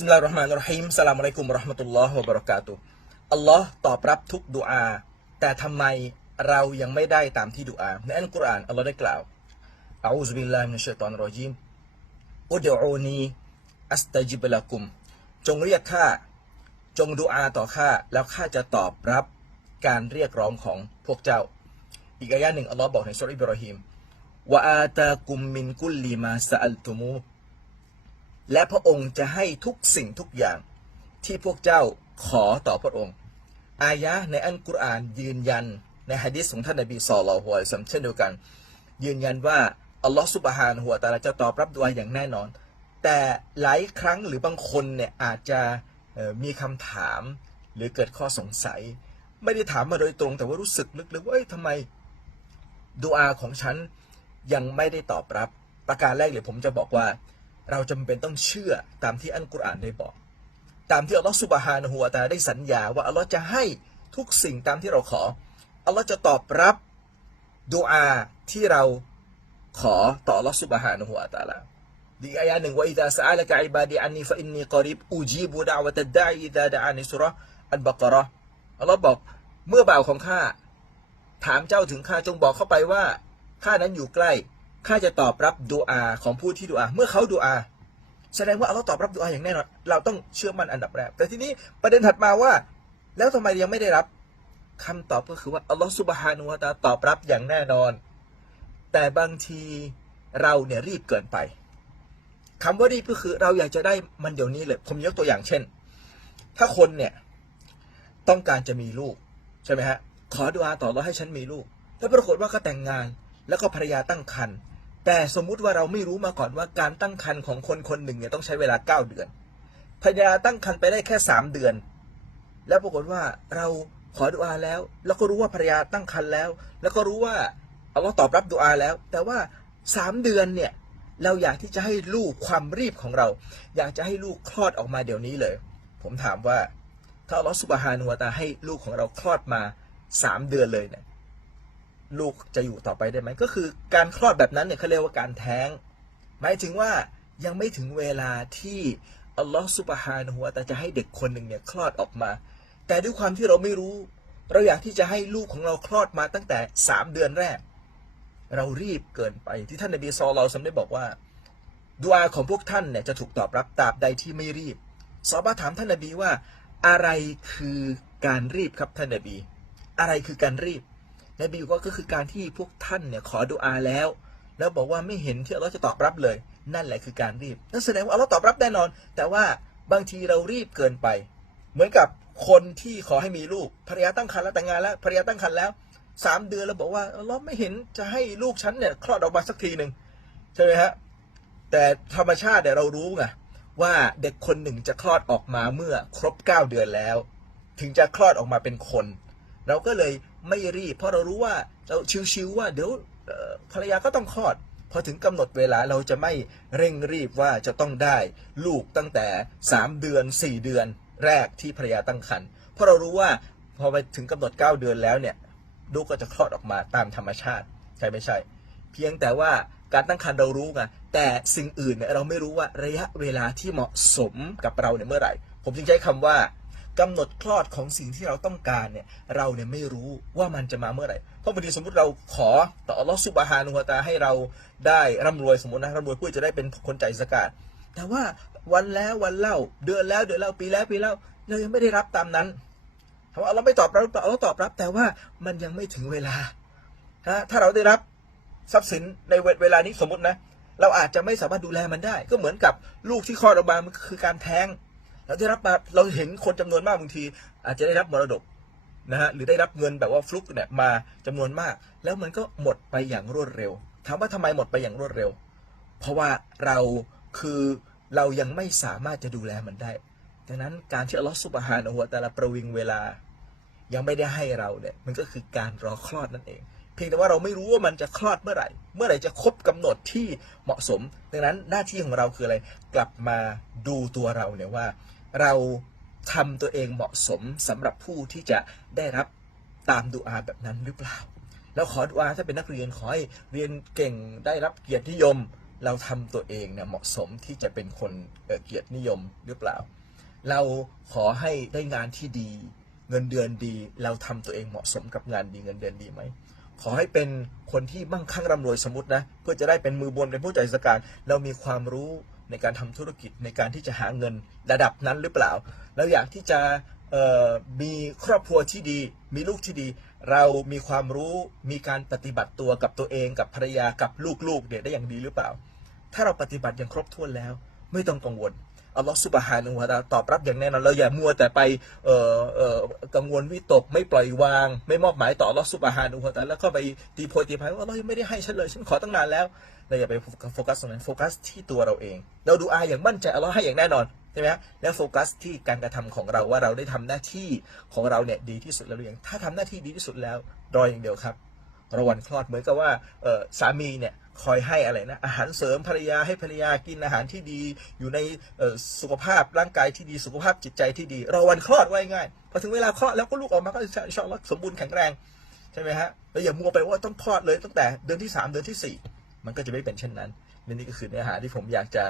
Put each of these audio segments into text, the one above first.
บิสมิลลาฮิรเราะห์มานิรฮีมสลามอะลัยกุมราะห์มะตุลลอฮ์วะบะเราะกาตุอัลลอฮ์ตอบรับทุกดุอา แต่ทำไมเรายังไม่ได้ตามที่ดุอา ในอัลกุรอานอัลลอฮ์ได้กล่าวอะอูซบิลลาฮิมินัชชัยฏอนรรจีมอุดอูนีอัสตะจิบละกุม จงเรียกข้า จงดุอาต่อข้า แล้วข้าจะตอบรับการเรียกร้องของพวกเจ้า อีกอายะหนึ่งอัลลอฮ์บอกในสุรอิบราฮิมวะอาตากุมมินกุลลิมาสะอัลตุมู และพระองค์จะให้ทุกสิ่งทุกอย่างที่พวกเจ้าขอต่อพระองค์ อายะในอันกุรอานยืนยันในฮะดิษของท่านนบีศ็อลลัลลอฮุอะลัยฮิวะซัมเช่นเดียวกัน ยืนยันว่าอัลลอฮฺสุบฮานะฮูวตาลาจะตอบรับดุอาอย่างแน่นอน แต่หลายครั้งหรือบางคนเนี่ยอาจจะมีคำถามหรือเกิดข้อสงสัย ไม่ได้ถามมาโดยตรงแต่ว่ารู้สึกลึกๆว่าทำไมดุอาของฉันยังไม่ได้ตอบรับ ประการแรกเลยผมจะบอกว่า เราจำเป็นต้องเชื่อตามที่อันกุรอานได้บอก ตามที่อัลลอฮฺสุบฮานะฮูวตาได้สัญญาว่าอัลลอฮ์จะให้ทุกสิ่งตามที่เราขออัลลอฮ์จะตอบรับดุอาที่เราขอต่ออัลลอฮ์สุบฮานะฮูวตาลาดีอายะหนึ่งว่าอิดาสาลกะอิบาดีอันนีฟะอินนีกอริบอูจีบูดะวะตัดดะอิดาดะอานิสุระอัลบะกราะอัลลอฮ์บอกเมื่อบ่าวของข้าถามเจ้าถึงข้าจงบอกเข้าไปว่าข้านั้นอยู่ใกล้ ข้าจะตอบรับดุอาของผู้ที่ดุอา เมื่อเขาดุอา แสดงว่าอัลลอฮ์ตอบรับดุอาอย่างแน่นอน เราต้องเชื่อมั่นอันดับแรก แต่ทีนี้ประเด็นถัดมาว่า แล้วทำไมยังไม่ได้รับคำตอบก็คือว่าอัลลอฮ์สุบฮานุวะตาตอบรับอย่างแน่นอน แต่บางทีเราเนี่ยรีบเกินไปคำว่ารีบก็คือเราอยากจะได้มันเดี๋ยวนี้เลย ผมยกตัวอย่างเช่น ถ้าคนเนี่ยต้องการจะมีลูกใช่ไหมฮะ ขอดุอาต่อเราให้ฉันมีลูก แล้วปรากฏว่าก็แต่งงาน แล้วก็ภรรยาตั้งครรภ์ แต่สมมุติว่าเราไม่รู้มาก่อนว่าการตั้งครรภ์ของคนคนหนึ่งเนี่ยต้องใช้เวลาเก้าเดือนภรรยาตั้งครรภ์ไปได้แค่สามเดือน แล้วปรากฏว่าเราขอดุอาแล้ว แล้วก็รู้ว่าภรรยาตั้งครรภ์แล้ว แล้วก็รู้ว่าอัลลอฮ์ตอบรับดุอาแล้ว แต่ว่าสามเดือนเนี่ยเราอยากที่จะให้ลูกความรีบของเรา อยากจะให้ลูกคลอดออกมาเดี๋ยวนี้เลย ผมถามว่าถ้าอัลลอฮ์สุบฮานุวตาลาให้ลูกของเราคลอดมาสามเดือนเลยเนี่ย ลูกจะอยู่ต่อไปได้ไหมก็คือการคลอดแบบนั้นเนี่ยเขาเรียกว่าการแท้ง หมายถึงว่ายังไม่ถึงเวลาที่อัลลอฮฺสุบฮานะฮูวะตาจะให้เด็กคนหนึ่งเนี่ยคลอดออกมา แต่ด้วยความที่เราไม่รู้ เราอยากที่จะให้ลูกของเราคลอดมาตั้งแต่สามเดือนแรก เรารีบเกินไปที่ท่านนบีซอลเราซัมได้บอกว่าดุอาของพวกท่านเนี่ยจะถูกตอบรับตราบใดที่ไม่รีบซอบาถามท่านนบีว่า อะไรคือการรีบครับท่านนบี อะไรคือการรีบ นบีกว่าก็คือการที่พวกท่านเนี่ยขอดุอาแล้ว แล้วบอกว่าไม่เห็นที่อัลลอฮ์จะตอบรับเลย นั่นแหละคือการรีบนั่นแสดงว่าอัลลอฮ์ตอบรับแน่นอน แต่ว่าบางทีเรารีบเกินไป เหมือนกับคนที่ขอให้มีลูกภรรยาตั้งครรภ์แล้วแต่งงานแล้วภรรยาตั้งครรภ์แล้วสามเดือนแล้วบอกว่าอัลลอฮ์ไม่เห็นจะให้ลูกฉันเนี่ยคลอดออกมาสักทีหนึ่งใช่ไหมฮะแต่ธรรมชาติเนี่ยเรารู้ไงว่าเด็กคนหนึ่งจะคลอดออกมาเมื่อครบเก้าเดือนแล้ว ถึงจะคลอดออกมาเป็นคน เราก็เลยไม่รีบ เพราะเรารู้ว่าเราชิวๆว่าเดี๋ยวภรรยาก็ต้องคลอด พอถึงกำหนดเวลาเราจะไม่เร่งรีบว่าจะต้องได้ลูกตั้งแต่ 3 เดือน 4 เดือนแรกที่ภรรยาตั้งครรภ์เพราะเรารู้ว่าพอไปถึงกำหนด 9 เดือนแล้วเนี่ยลูกก็จะคลอดออกมาตามธรรมชาติใช่ไม่ใช่ เพียงแต่ว่าการตั้งครรภ์เรารู้ไงแต่สิ่งอื่นเนี่ยเราไม่รู้ว่าระยะเวลาที่เหมาะสมกับเราเนี่ยเมื่อไหร่ ผมจึงใช้คำว่า กำหนดคลอดของสิ่งที่เราต้องการเนี่ยเราเนี่ยไม่รู้ว่ามันจะมาเมื่อไหร่เพราะบางทีสมมติเราขอต่ออัลลอฮฺสุบฮานุวะตาให้เราได้ร่ำรวยสมมตินะร่ำรวยเพื่อจะได้เป็นคนใจสกาดแต่ว่าวันแล้ววันเล่าเดือนแล้วเดือนเล่าปีแล้วปีแล้วเรายังไม่ได้รับตามนั้นถามว่าเราไม่ตอบรับเราตอบรับ แต่ว่ามันยังไม่ถึงเวลาฮะถ้าเราได้รับทรัพย์สินในเวลานี้สมมตินะเราอาจจะไม่สามารถดูแลมันได้ ก็เหมือนกับลูกที่คลอดออกมามันคือการแท้ง เราได้รับมาเราเห็นคนจำนวนมากบางที อาจจะได้รับมรดกนะฮะหรือได้รับเงินแบบว่าฟลุกเนี่ยมาจำนวนมาก แล้วมันก็หมดไปอย่างรวดเร็วถามว่าทำไมหมดไปอย่างรวดเร็ว เพราะว่าเราคือเรายังไม่สามารถจะดูแลมันได้ดังนั้นการที่อัลลอฮฺสุบฮานะฮูวะตะอาลาประวิงเวลา ยังไม่ได้ให้เราเนี่ยมันก็คือการรอคลอดนั่นเอง เพียงแต่ว่าเราไม่รู้ว่ามันจะคลอดเมื่อไหร่ เมื่อไหร่จะครบกำหนดที่เหมาะสม ดังนั้นหน้าที่ของเราคืออะไรกลับมาดูตัวเราเนี่ยว่า เราทำตัวเองเหมาะสมสำหรับผู้ที่จะได้รับตามดุอาแบบนั้นหรือเปล่า แล้วขอดุอาถ้าเป็นนักเรียนขอให้เรียนเก่งได้รับเกียรตินิยม เราทำตัวเองเนี่ยเหมาะสมที่จะเป็นคนเเกียรตินิยมหรือเปล่า เราขอให้ได้งานที่ดี เงินเดือนดี เราทำตัวเองเหมาะสมกับงานดีเงินเดือนดีไหมขอให้เป็นคนที่มั่งคั่งร่ำรวยสมมตินะเพื่อจะได้เป็นมือบนเป็นผู้จัดการเรามีความรู้ ในการทำธุรกิจในการที่จะหาเงินระดับนั้นหรือเปล่า เราอยากที่จะมีครอบครัวที่ดี มีลูกที่ดี เรามีความรู้มีการปฏิบัติตัวกับตัวเองกับภรรยากับลูกๆเนี่ยได้อย่างดีหรือเปล่า ถ้าเราปฏิบัติอย่างครบถ้วนแล้ว ไม่ต้องกังวล อัลลอฮฺสุบฮานุวะตะอาตอบรับอย่างแน่นอนเราอย่ามัวแต่ไปเอ่อเอ่อกังวลวิตกไม่ปล่อยวาง ไม่มอบหมายต่ออัลลอฮฺสุบฮานุวะตะอาแล้วก็ไปตีโพยตีพายว่าอัลลอฮ์ยังไม่ได้ให้ฉันเลยฉันขอตั้งนานแล้วเราอย่าไปโฟกัสตรงนั้นโฟกัสที่ตัวเราเอง เราดูอาอย่างมั่นใจอัลลอฮ์ให้อย่างแน่นอนใช่ไหมฮะแล้วโฟกัสที่การกระทำของเราว่าเราได้ทำหน้าที่ของเราเนี่ยดีที่สุดแล้วหรือยังถ้าทำหน้าที่ดีที่สุดแล้วรออย่างเดียวครับรอวันคลอดเหมือนกับว่าสามีเนี่ย คอยให้อะไรนะอาหารเสริมภรรยาให้ภรรยากินอาหารที่ดีอยู่ในสุขภาพร่างกายที่ดีสุขภาพจิตใจที่ดีรอวันคลอดไว้ง่ายพอถึงเวลาคลอดแล้วก็ลูกออกมาก็อินชอัลลอฮ์สมบูรณ์แข็งแรงใช่ไหมฮะแล้วอย่ามัวไปว่าต้องคลอดเลยตั้งแต่เดือนที่สามเดือนที่สี่มันก็จะไม่เป็นเช่นนั้นนี่ก็คือเนื้อหาที่ผมอยากจะ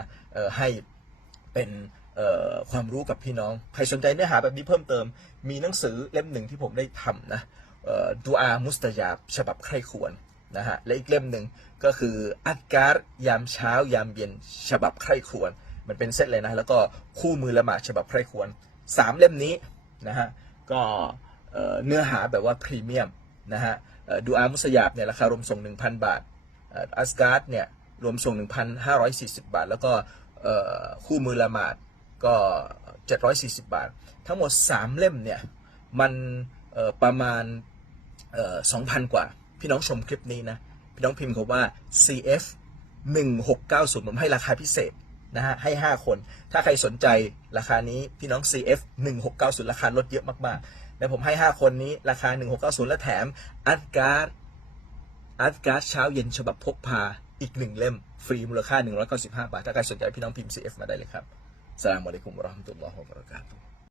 ให้เป็นความรู้กับพี่น้อง ใครสนใจเนื้อหาแบบนี้เพิ่มเติม มีหนังสือเล่มหนึ่งที่ผมได้ทำนะดูอามุสตยาบฉบับใครควร นะฮะและอีกเล่มหนึ่งก็คืออัดการ์ยามเช้ายามเย็นฉบับใครควรมันเป็นเซตเลยนะแล้วก็คู่มือละหมาดฉบับใครควรสามเล่มนี้นะฮะก็เอ่อเนื้อหาแบบว่าพรีเมียมนะฮะดูอามุสยาบเนี่ยราคารวมส่ง 1,000 บาทอัสการ์ดเนี่ยรวมส่ง 1,540 บาท แล้วก็คู่มือละหมาดก็ 740 บาท ทั้งหมด 3 เล่มเนี่ยมันประมาณเอ่อ2,000 กว่า พี่น้องชมคลิปนี้นะ พี่น้องพิมพ์คำว่า CF 1690 ผมให้ราคาพิเศษนะฮะให้ 5 คน ถ้าใครสนใจราคานี้พี่น้อง CF 1690 ราคาลดเยอะมากๆ แล้วผมให้ 5 คนนี้ราคา 1690 และแถมอัดการ์ดอัดการ์ดเช้าเย็นฉบับพกพาอีกหนึ่งเล่ม ฟรีมูลค่า 195 บาท ถ้าใครสนใจพี่น้องพิมพ์ CF มาได้เลยครับสลามอะลัยกุมวะราะห์มะตุลลอฮ์วะบะเราะกาตุฮ์